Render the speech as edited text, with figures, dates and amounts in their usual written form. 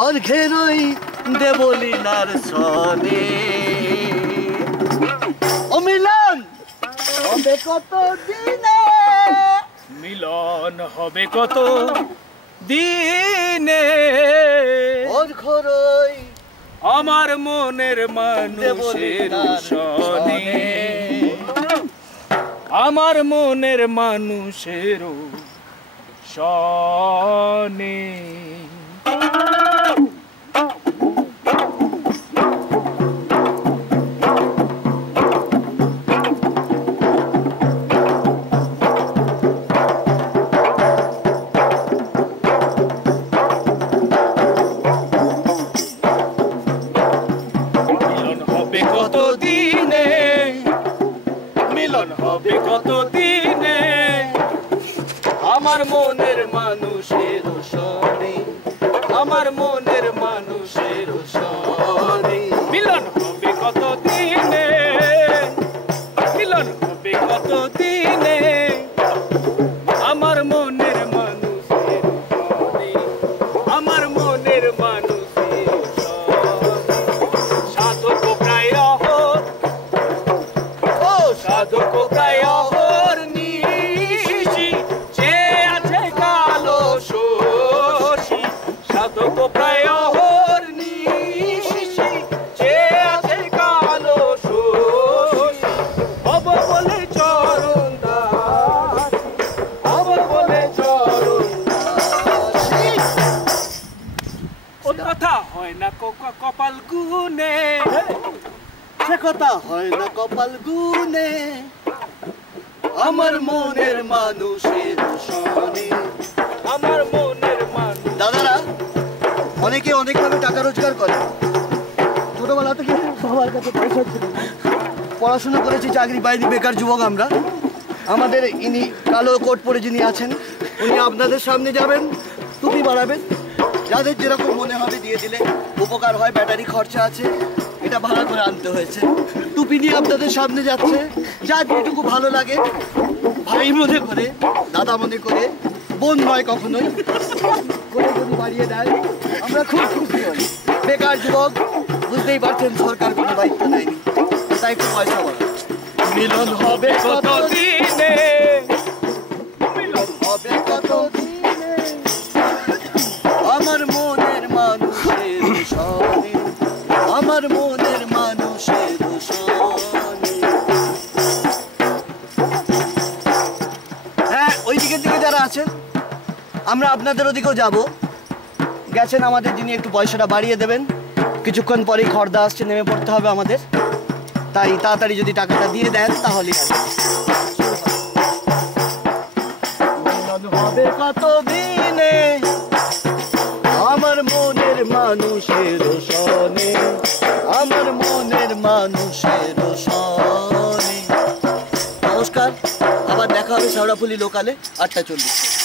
অর্ঘেরই দেবলীলার সনে ও মিলন হবে কত দিনে, মিলন হবে কত দিনে, অর্ঘরই আমার মনের মানুষের সনে, আমার মনের মানুষের সনে। কত দিনে আমার মনের মানুষের সনে, আমার মনের মানুষের সনে, মিলন হবে কত দিনে, মিলন হবে কত দিনে আমার মনের মানুষের সনে, আমার মনের মানুষের সনে। সাধক প্রায় ও সাধক প্রায় কপাল গুনে, সে কথা হয় না কপাল গুনে, আমার মনের মানুষের সনে, আমার মনের মানুষ। দাদারা অনেকে অনেকভাবে টাকা রোজগার করে। ছোটবেলা থেকে সবার কাছে পয়সা ছিল, পড়াশোনা করেছি, চাকরি পাইনি, বেকার যুবক আমরা। আমাদের ইনি কালো কোট পরে যিনি আছেন, উনি আপনাদের সামনে যাবেন, টুপি বাড়াবেন, যাদের যেরকম মনে হবে দিয়ে দিলে উপকার হয়। ব্যাটারি খরচা আছে, এটা ভাড়া করে আনতে হয়েছে। টুপি নিয়ে আপনাদের সামনে যাচ্ছে, যা যেটুকু ভালো লাগে ভাই মনে করে, দাদা মনে করে, বোন নয় কখনোই, করে যদি বাড়িয়ে দেয় আমরা খুব খুশি হই। বেকার যুবক, বুঝতেই পারছেন সরকার কোনো দায়িত্ব নেয়নি, তাই একটু পয়সা বাড়া। মিলন হবে কত দিনে, মিলন হবে কত দিনে আমার মনের মানুষের সনে, আমার মনের মানুষের সনে। হ্যাঁ, ওই দিকের দিকে যারা আছেন আমরা আপনাদের ওদিকেও যাব। গেছেন আমাদের যিনি, একটু পয়সাটা বাড়িয়ে দেবেন। কিছুক্ষণ পরেই খর্দা আসছে, নেমে পড়তে হবে আমাদের, তাই তাড়াতাড়ি যদি টাকাটা দিয়ে দেন তাহলেই হবে কত দিনে আমার মনের মানুষের সনে, আমার মনের মানুষের সনে। নমস্কার, আবার দেখা হবে শেওড়াফুলি লোকালে 8টা 40।